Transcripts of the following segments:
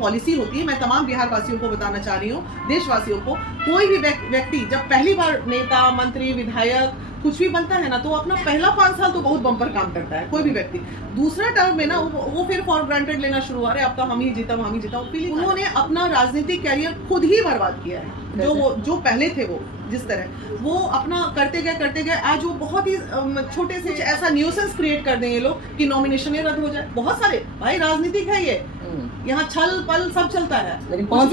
Policy होती है। मैं तमाम बिहार वासियों को बताना चाह रही हूँ, देशवासियों को, कोई भी व्यक्ति जब पहली बार नेता, मंत्री, विधायक कुछ भी बनता है ना, तो अपना पहला 5 साल तो बहुत बम्पर काम करता है कोई भी व्यक्ति। दूसरा टर्म में ना वो फिर फॉर ग्रांटेड लेना शुरू हुआ, अब तो हम ही जीता, हम ही जीता। उन्होंने अपना राजनीतिक कैरियर खुद ही बर्बाद किया है। जो पहले थे वो जिस तरह वो अपना करते गए, आज वो बहुत ही छोटे से ऐसा न्यूसेंस क्रिएट कर देंगे लोग कि नॉमिनेशन रद्द हो जाए। बहुत सारे भाई राजनीतिक है ये, यहाँ छल पल सब चलता है। लेकिन पवन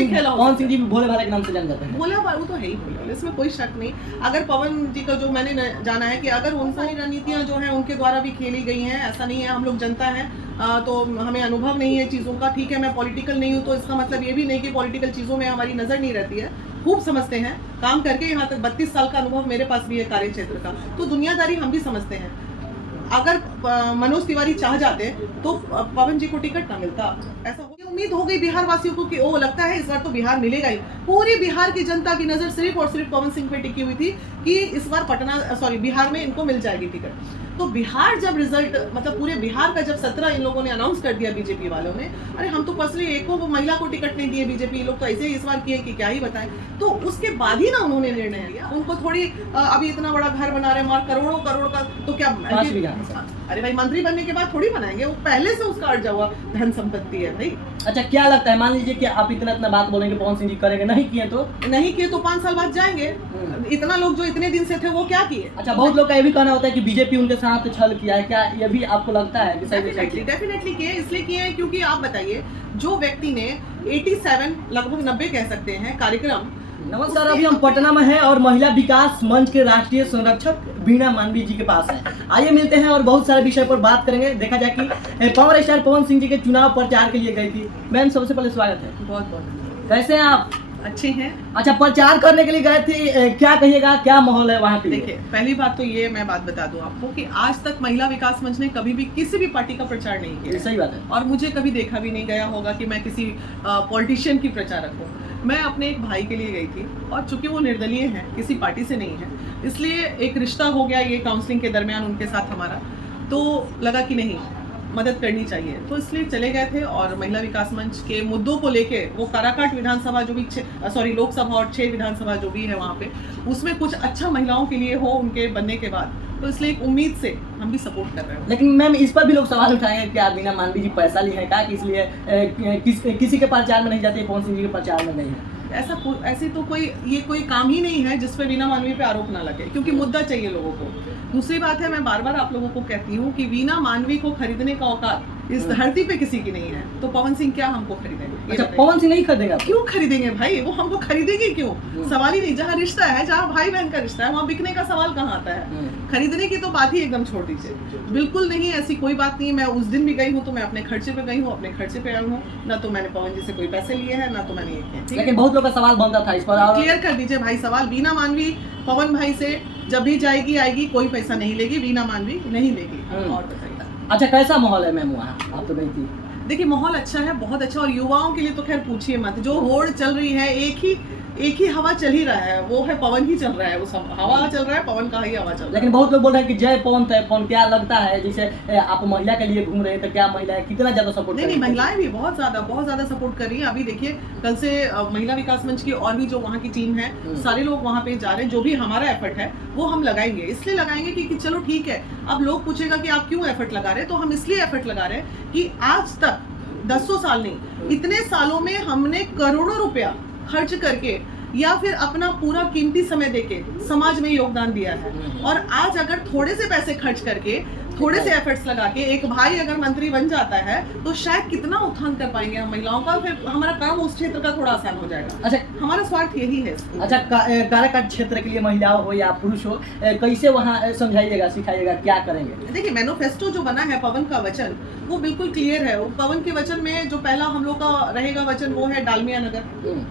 सिंह जी भी भोले भाले के नाम से जान जाते हैं। भोले भाले वो तो है ही भोले भाले, इसमें कोई शक नहीं। अगर पवन जी का जो मैंने जाना है कि अगर उन सारी रणनीतियां जो है उनके द्वारा भी खेली गई हैं, ऐसा नहीं है हम लोग जनता है तो हमें अनुभव नहीं है चीज़ों का। ठीक है, मैं पॉलिटिकल नहीं हूँ तो इसका मतलब ये भी नहीं कि पॉलिटिकल चीज़ों में हमारी नज़र नहीं रहती है, खूब समझते हैं काम करके। यहाँ तक 32 साल का अनुभव मेरे पास भी है कार्य क्षेत्र का, तो दुनियादारी हम भी समझते हैं। अगर मनोज तिवारी चाह जाते तो पवन जी को टिकट ना मिलता। ऐसा उम्मीद हो गई बिहार वासियों को कि ओ लगता है इस बार तो बिहार मिलेगा ही। पूरी बिहार की जनता की नजर सिर्फ और सिर्फ पवन सिंह पे टिकी हुई थी कि इस बार बिहार में इनको मिल जाएगी टिकट। तो बिहार जब रिजल्ट मतलब पूरे बिहार का जब 17 इन लोगों ने अनाउंस कर दिया बीजेपी वालों ने, अरे हम तो पर्सनली एक को महिला को टिकट नहीं दिए बीजेपी लोग, तो ऐसे ही इस बार किए कि क्या ही बताएं। तो उसके बाद ही ना उन्होंने निर्णय लिया। उनको थोड़ी अभी इतना बड़ा घर बना रहे हैं करोड़ों करोड़ का, तो क्या अरे भाई मंत्री बनने के बाद थोड़ी बनाएंगे, वो पहले से उसका अर्जा हुआ धन संपत्ति है भाई। अच्छा, क्या लगता है, मान लीजिए कि आप इतना बात बोलेंगे पवन सिंह जी करेंगे, नहीं किए तो 5 साल बाद जाएंगे। इतना लोग जो इतने दिन से थे वो क्या किए? अच्छा, बहुत लोग का ये भी कहना होता है कि बीजेपी उनके साथ छल किया है, क्या ये भी आपको लगता है? डेफिनेटली किए, इसलिए किए हैं क्योंकि आप बताइए जो व्यक्ति ने 87 लगभग 90 कह सकते हैं कार्यक्रम। नमस्कार, अभी हम पटना में हैं और महिला विकास मंच के राष्ट्रीय संरक्षक वीणा मानवी जी के पास है। आइए मिलते हैं और बहुत सारे विषय पर बात करेंगे। देखा जाए कि पावर स्टार पवन सिंह जी के चुनाव प्रचार के लिए गई थी। मैम, सबसे पहले स्वागत है। बहुत बहुत। कैसे हैं आप? अच्छे हैं। अच्छा, प्रचार करने के लिए गए थे, क्या कहिएगा, क्या माहौल है वहाँ पे? देखिए, पहली बात तो ये मैं बात बता दूं आपको कि आज तक महिला विकास मंच ने कभी भी किसी भी पार्टी का प्रचार नहीं किया। सही बात है। और मुझे कभी देखा भी नहीं गया होगा कि मैं किसी पॉलिटिशियन की प्रचारक हूँ। मैं अपने एक भाई के लिए गई थी और चूंकि वो निर्दलीय हैं, किसी पार्टी से नहीं है, इसलिए एक रिश्ता हो गया ये काउंसलिंग के दरमियान उनके साथ हमारा, तो लगा कि नहीं मदद करनी चाहिए, तो इसलिए चले गए थे। और महिला विकास मंच के मुद्दों को लेके वो काराकाट विधानसभा जो भी लोकसभा और 6 विधानसभा जो भी है वहाँ पे, उसमें कुछ अच्छा महिलाओं के लिए हो उनके बनने के बाद, तो इसलिए एक उम्मीद से हम भी सपोर्ट कर रहे हैं। लेकिन मैम, इस पर भी लोग सवाल उठाएंगे कि वीणा मानवी जी पैसा ली है क्या, इसलिए किसी के प्रचार में नहीं जाते, पवन सिंह जी के प्रचार में नहीं है? ऐसी तो कोई काम ही नहीं है जिसपे वीणा मानवी पे आरोप ना लगे, क्योंकि मुद्दा चाहिए लोगों को। दूसरी बात है, मैं बार बार आप लोगों को कहती हूँ कि वीणा मानवी को खरीदने का औकात इस धरती पे किसी की नहीं है, तो पवन सिंह क्या हमको खरीदेंगे? अच्छा, पवन सिंह नहीं खरीदेंगे? क्यों खरीदेंगे भाई, वो हमको खरीदेंगे क्यों? सवाल ही नहीं। जहाँ रिश्ता है, जहाँ भाई बहन का रिश्ता है, वहाँ बिकने का सवाल कहाँ आता है? खरीदने की तो बात ही एकदम छोड़ दीजिए, बिल्कुल नहीं, ऐसी कोई बात नहीं है। मैं उस दिन भी गई हूँ तो मैं अपने खर्चे पे गई हूँ, अपने खर्चे पे आई हूँ, ना तो मैंने पवन जी से कोई पैसे लिए हैं, ना तो मैंने ये किया। लेकिन बहुत लोग का सवाल बनता था इस पर, क्लियर कर दीजिए भाई सवाल। वीणा मानवी पवन भाई से जब भी जाएगी आएगी, कोई पैसा नहीं लेगी, वीणा मानवी नहीं लेगी। और बताइए। अच्छा, कैसा माहौल है मैम वहाँ? आप तो गई थी। देखिए, माहौल अच्छा है, बहुत अच्छा। और युवाओं के लिए तो खैर पूछिए मत, जो होड़ चल रही है, एक ही हवा चल ही रहा है, वो है पवन ही चल रहा है, उस हवा चल रहा है, पवन का ही हवा चल रहा है। लेकिन बहुत लोग बोल रहे हैं कि जय पवन तय पवन। क्या लगता है, जैसे आप महिला के लिए घूम रहे हैं, तो क्या महिलाएं कितना ज्यादा सपोर्ट? नहीं, महिलाएं भी बहुत ज्यादा सपोर्ट कर रही हैं। अभी देखिए, कल से महिला विकास मंच की और भी जो वहाँ की टीम है, सारे लोग वहाँ पे जा रहे हैं। जो भी हमारा एफर्ट है वो हम लगाएंगे, इसलिए लगाएंगे कि चलो ठीक है। अब लोग पूछेगा कि आप क्यों एफर्ट लगा रहे हैं, तो हम इसलिए एफर्ट लगा रहे हैं कि आज तक 10 साल नहीं, इतने सालों में हमने करोड़ों रुपया खर्च करके या फिर अपना पूरा कीमती समय देके समाज में योगदान दिया है। और आज अगर थोड़े से पैसे खर्च करके, थोड़े से एफर्ट्स लगा के एक भाई अगर मंत्री बन जाता है, तो शायद कितना उत्थान कर पाएंगे हम महिलाओं का, फिर हमारा काम उस क्षेत्र का थोड़ा आसान हो जाएगा। अच्छा, हमारा स्वार्थ यही है। अच्छा, काराकाट क्षेत्र के लिए महिला हो या पुरुष हो, कैसे वहाँ समझाइएगा, सिखाइएगा, क्या करेंगे? देखिए, मैनिफेस्टो जो बना है पवन का वचन, वो बिल्कुल क्लियर है। पवन के वचन में जो पहला हम लोग का रहेगा वचन, वो है डालमिया नगर,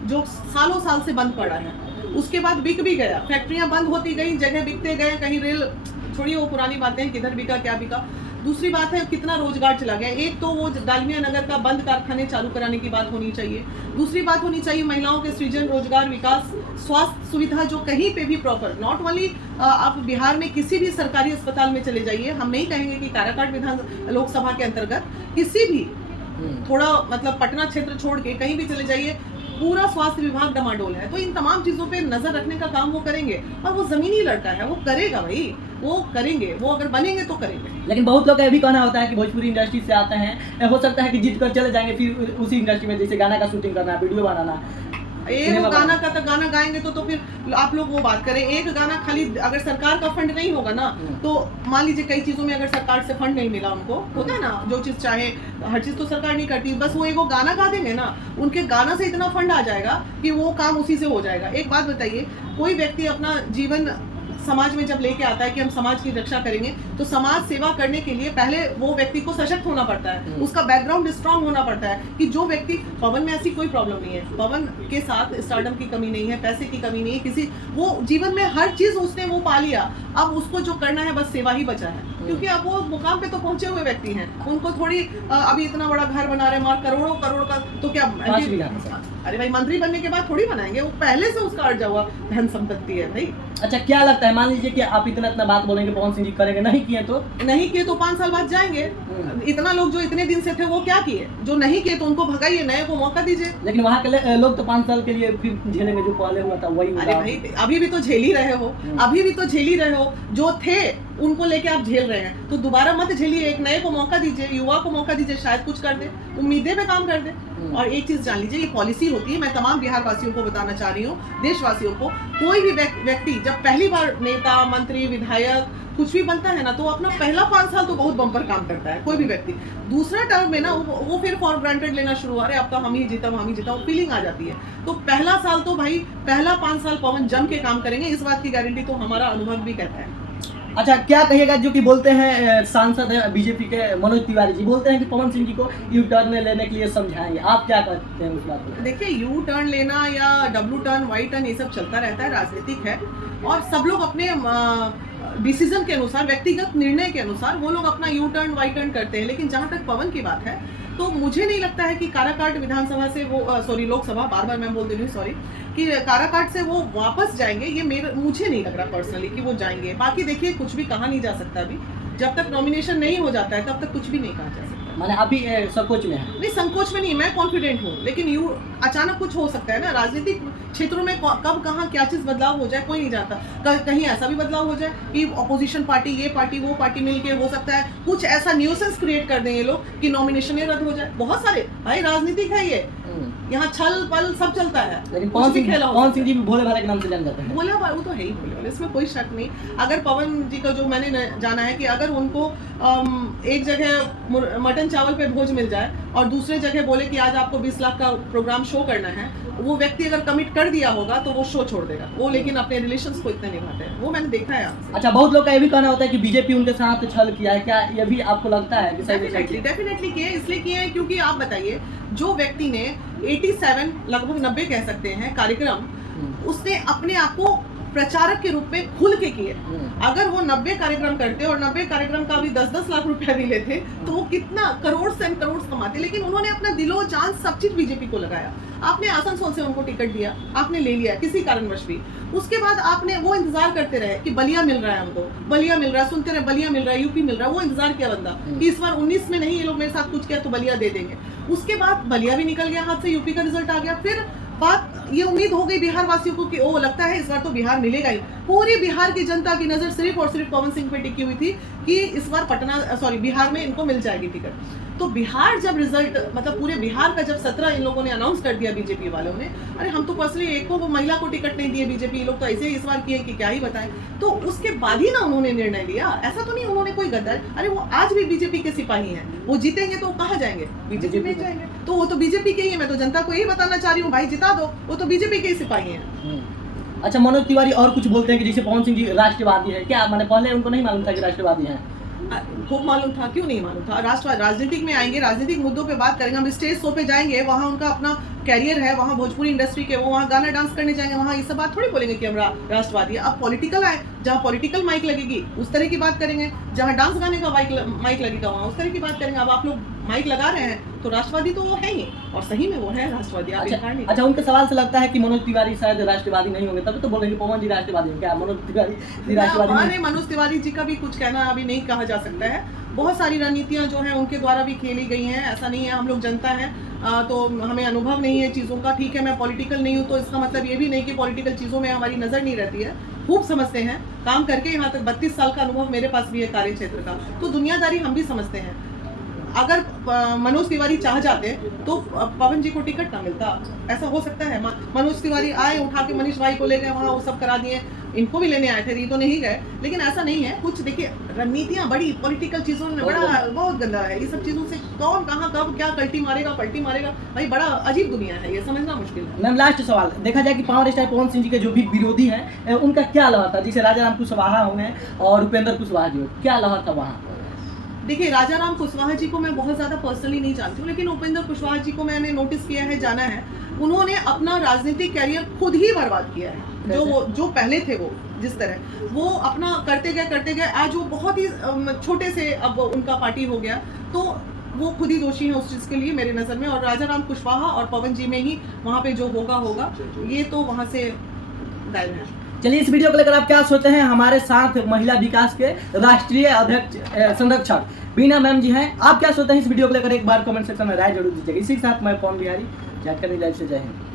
जो सालों साल से बंद पड़ा है। उसके बाद बिक भी गया, फैक्ट्रियां बंद होती गई, जगह बिकते गए, कहीं रेल, छोड़िए वो पुरानी बातें, किधर बिका क्या बिका। दूसरी बात है कितना रोजगार चला गया। एक तो वो डालमिया नगर का बंद कारखाने चालू कराने की बात होनी चाहिए। दूसरी बात होनी चाहिए महिलाओं के सृजन, रोजगार, विकास, स्वास्थ्य सुविधा जो कहीं पे भी प्रॉपर, नॉट ओनली आप बिहार में किसी भी सरकारी अस्पताल में चले जाइए, हम नहीं कहेंगे कि काराकाट विधान लोकसभा के अंतर्गत किसी भी थोड़ा मतलब पटना क्षेत्र छोड़ के कहीं भी चले जाइए, पूरा स्वास्थ्य विभाग डमाडोल है। तो इन तमाम चीजों पे नजर रखने का काम वो करेंगे, और वो जमीनी लड़का है, वो करेगा भाई, वो करेंगे, वो अगर बनेंगे तो करेंगे। लेकिन बहुत लोग का ये भी कहना होता है कि भोजपुरी इंडस्ट्री से आते हैं, हो सकता है कि जीत कर चले जाएंगे, फिर उसी इंडस्ट्री में जैसे गाना का शूटिंग करना, वीडियो बनाना, एक गाना का तो गाना गाएंगे तो फिर आप लोग वो बात करें, एक गाना खाली अगर सरकार का फंड नहीं होगा ना, तो मान लीजिए कई चीजों में अगर सरकार से फंड नहीं मिला उनको, होता है ना, जो चीज चाहे, हर चीज तो सरकार नहीं करती, बस वो एक गाना गा देंगे ना, उनके गाना से इतना फंड आ जाएगा कि वो काम उसी से हो जाएगा। एक बात बताइए, कोई व्यक्ति अपना जीवन समाज में जब लेके आता है कि हम समाज की रक्षा करेंगे, तो समाज सेवा करने के लिए पहले वो व्यक्ति को सशक्त होना पड़ता है, उसका बैकग्राउंड स्ट्रांग होना पड़ता है। कि जो व्यक्ति, पवन में ऐसी कोई प्रॉब्लम नहीं है, पवन के साथ स्टारडम की कमी नहीं है, पैसे की कमी नहीं है, किसी, वो जीवन में हर चीज उसने वो पा लिया, अब उसको जो करना है बस सेवा ही बचा है। क्योंकि अब वो मुकाम पे तो पहुंचे हुए व्यक्ति हैं, उनको थोड़ी अभी इतना बड़ा घर बना रहे, मार करोड़ों करोड़ का, तो क्या अरे भाई मंत्री बनने के बाद थोड़ी बनाएंगे, वो पहले से उसका अर्जा हुआ धन संपत्ति है भाई। अच्छा, क्या लगता है, मान लीजिए कि आप इतना बात बोलेंगे पवन सिंह जी करेंगे, नहीं किए तो 5 साल बाद जाएंगे। इतना लोग जो इतने दिन से थे वो क्या किए, जो नहीं किए तो उनको भगाइए, नए को मौका दीजिए। लेकिन वहाँ के लोग तो 5 साल के लिए फिर झेलेंगे, जो पहले हुआ था वही। अरे भाई अभी भी तो झेल ही रहे हो, अभी भी तो झेल ही रहे हो, जो थे उनको लेके आप झेल रहे हैं, तो दोबारा मत झेलिए, एक नए को मौका दीजिए, युवा को मौका दीजिए, शायद कुछ कर दे, उम्मीदें पे काम कर दे। और एक चीज जान लीजिए, ये पॉलिसी होती है, मैं तमाम बिहार वासियों को बताना चाह रही हूँ, देशवासियों को, कोई भी व्यक्ति जब पहली बार नेता, मंत्री, विधायक कुछ भी बनता है ना, तो अपना पहला 5 साल तो बहुत बम्पर काम करता है कोई भी व्यक्ति। दूसरा टर्म में ना वो फिर फॉर ग्रांटेड लेना शुरू, अरे अब तो हम ही जीता, फीलिंग आ जाती है। तो पहला साल तो भाई, पहला 5 साल पवन जम के काम करेंगे, इस बात की गारंटी तो हमारा अनुभव भी कहता है। अच्छा, क्या कहिएगा जो कि बोलते हैं सांसद है बीजेपी के मनोज तिवारी जी, बोलते हैं कि पवन सिंह जी को यू टर्न लेने के लिए समझाएंगे, आप क्या कहते हैं उस बात को? देखिए, यू टर्न लेना या डब्लू टर्न, वाई टर्न, ये सब चलता रहता है, राजनीतिक है, और सब लोग अपने डिसीजन के अनुसार, व्यक्तिगत निर्णय के अनुसार वो लोग अपना यू टर्न, वाई टर्न करते हैं। लेकिन जहां तक पवन की बात है, तो मुझे नहीं लगता है कि काराकाट विधानसभा से वो लोकसभा, बार मैं बोल दे रही हूँ, कि काराकाट से वो वापस जाएंगे, ये मुझे नहीं लग रहा पर्सनली कि वो जाएंगे। बाकी देखिए, कुछ भी कहा नहीं जा सकता अभी, जब तक नॉमिनेशन नहीं हो जाता है तब तक कुछ भी नहीं कहा जा सकता। माने अभी संकोच में है? नहीं, संकोच में नहीं, मैं कॉन्फिडेंट हूँ, लेकिन अचानक कुछ हो सकता है ना, राजनीतिक क्षेत्रों में कब कहाँ क्या चीज बदलाव हो जाए कोई नहीं जानता। कहीं ऐसा भी बदलाव हो जाए कि अपोजिशन पार्टी, ये पार्टी, वो पार्टी मिलके, हो सकता है कुछ ऐसा न्यूसेंस क्रिएट कर दें ये लोग कि नॉमिनेशन रद्द हो जाए। बहुत सारे भाई, राजनीतिक है ये, यहाँ छल पल सब चलता है। लेकिन पवन सिंह जी भी भोले भाले के नाम से जान जाते हैं। भोले भाले, वो तो है ही भोले भाले, इसमें कोई शक नहीं। अगर पवन जी का जो मैंने जाना है कि अगर उनको एक जगह मटन चावल पे भोज मिल जाए और दूसरे जगह बोले कि आज आपको 20 लाख का प्रोग्राम शो करना है, वो व्यक्ति अगर कमिट कर दिया होगा तो वो शो छोड़ देगा वो, लेकिन अपने रिलेशंस को इतना निभाते हैं, वो मैंने देखा है आपसे। अच्छा, बहुत लोग का ये भी कहना होता है कि बीजेपी उनके साथ छल किया है, क्या ये भी आपको लगता है? डेफिनेटली किया है, इसलिए किया है क्योंकि आप बताइए, जो व्यक्ति ने 87 लगभग 90 कह सकते हैं कार्यक्रम, उसने अपने आप को प्रचारक के रूप में खुल के किए। अगर वो 90 कार्यक्रम करते और 90 कार्यक्रम का भी 10-10 लाख रुपया भी लेते, तो वो कितना करोड़ से करोड़ कमाते। लेकिन उन्होंने अपना दिलो जान सब चीज बीजेपी को लगाया। आपने आसनसोल से उनको टिकट दिया, आपने ले लिया किसी कारणवश भी, उसके बाद आपने वो इंतजार करते रहे कि बलिया मिल रहा है हमको, बलिया मिल रहा है, सुनते रहे बलिया मिल रहा है, यूपी मिल रहा है, वो इंतजार किया बंदा कि इस बार 19 में नहीं ये लोग मेरे साथ कुछ किया तो बलिया दे देंगे। उसके बाद बलिया भी निकल गया हाथ से, यूपी का रिजल्ट आ गया, फिर बात ये उम्मीद हो गई बिहार वासियों को कि ओ लगता है इस बार तो बिहार मिलेगा ही। पूरी बिहार की जनता की नजर सिर्फ और सिर्फ पवन सिंह पे टिकी हुई थी कि इस बार बिहार में इनको मिल जाएगी टिकट। तो बिहार जब रिजल्ट, मतलब पूरे बिहार का जब 17 इन लोगों ने अनाउंस कर दिया बीजेपी वालों ने, अरे हम तो पर्सनली एक को वो महिला को टिकट नहीं दिए बीजेपी, लोग तो ऐसे ही इस बार किए कि क्या ही बताएं। तो उसके बाद ही ना उन्होंने निर्णय लिया, ऐसा तो नहीं उन्होंने कोई गद्दार, अरे वो आज भी बीजेपी के सिपाही हैं, वो जीतेंगे तो कहाँ जाएंगे, बीजेपी में जाएंगे, तो वो तो बीजेपी के ही है। मैं तो जनता को यही बताना चाह रही हूँ, भाई जिता दो, वो तो बीजेपी के ही सिपाही हैं। अच्छा, मनोज तिवारी और कुछ बोलते हैं कि जैसे पवन सिंह जी राष्ट्रवादी है, क्या मैंने पहले उनको नहीं मालूम था कि राष्ट्रवादी हैं? खूब मालूम था, क्यों नहीं मालूम था। राजनीतिक में आएंगे, राजनीतिक मुद्दों पे बात करेंगे, हम स्टेज शो पे जाएंगे, वहाँ उनका अपना कैरियर है, वहाँ भोजपुरी इंडस्ट्री के वो वहाँ गाना डांस करने जाएंगे, वहाँ ये सब बात थोड़ी बोलेंगे कि हम राष्ट्रवादी है। अब पॉलिटिकल आए, जहाँ पॉलिटिकल माइक लगेगी उस तरह की बात करेंगे, जहाँ डांस गाने का माइक लगेगा वहाँ उस तरह की बात करेंगे। अब आप लोग माइक लगा रहे हैं तो राष्ट्रवादी तो वो है ही, और सही में वो है राष्ट्रवादी। अच्छा, उनके सवाल से लगता है कि मनोज तिवारी शायद राष्ट्रवादी नहीं होंगे, तभी तो बोलेंगे पवन जी राष्ट्रवादी हैं। क्या मनोज तिवारी राष्ट्रवादी? मनोज तिवारी जी का भी कुछ कहना अभी नहीं कहा जा सकता है, बहुत सारी रणनीतियां जो हैं उनके द्वारा भी खेली गई हैं। ऐसा नहीं है, हम लोग जनता हैं, तो हमें अनुभव नहीं है चीज़ों का। ठीक है, मैं पॉलिटिकल नहीं हूँ तो इसका मतलब ये भी नहीं कि पॉलिटिकल चीज़ों में हमारी नज़र नहीं रहती है। खूब समझते हैं, काम करके यहाँ तक 32 साल का अनुभव मेरे पास भी है कार्य क्षेत्र का, तो दुनियादारी हम भी समझते हैं। अगर मनोज तिवारी चाह जाते तो पवन जी को टिकट ना मिलता, ऐसा हो सकता है? मनोज तिवारी आए, उठा के मनीष भाई को ले गए वहाँ, वो सब करा दिए। इनको भी लेने आए थे, ये तो नहीं गए, लेकिन ऐसा नहीं है। कुछ देखिए, रणनीतियां बड़ी पॉलिटिकल चीजों में बड़ा बहुत गंदा है। ये सब चीजों से कौन कहाँ कब क्या पलटी मारेगा भाई, बड़ा अजीब दुनिया है, ये समझना मुश्किल है। मैम लास्ट सवाल, देखा जाए कि पावर स्टार पवन सिंह जी के जो भी विरोधी हैं उनका क्या लहर था? जैसे राजा राम कुशवाहा होंगे और उपेंद्र कुशवाहा जी, क्या लहर था वहाँ? देखिए, राजा राम कुशवाहा जी को मैं बहुत ज़्यादा पर्सनली नहीं जानती हूँ, लेकिन उपेंद्र कुशवाहा जी को मैंने नोटिस किया है, जाना है। उन्होंने अपना राजनीतिक कैरियर खुद ही बर्बाद किया है। जो पहले थे वो जिस तरह वो अपना करते गए, आज वो बहुत ही छोटे से अब उनका पार्टी हो गया, तो वो खुद ही दोषी हैं उस चीज़ के लिए मेरे नज़र में। और राजा राम कुशवाहा और पवन जी में ही वहाँ पे जो होगा, ये तो वहाँ से गायब है। चलिए, इस वीडियो को लेकर आप क्या सोचते हैं? हमारे साथ महिला विकास के राष्ट्रीय अध्यक्ष संरक्षक बीना मैम जी हैं। आप क्या सोचते हैं इस वीडियो को लेकर? एक बार कमेंट सेक्शन में राय जरूर दीजिएगा। इसी के साथ मैं पवन बिहारी, झारखंड लाइव से जय हिंद।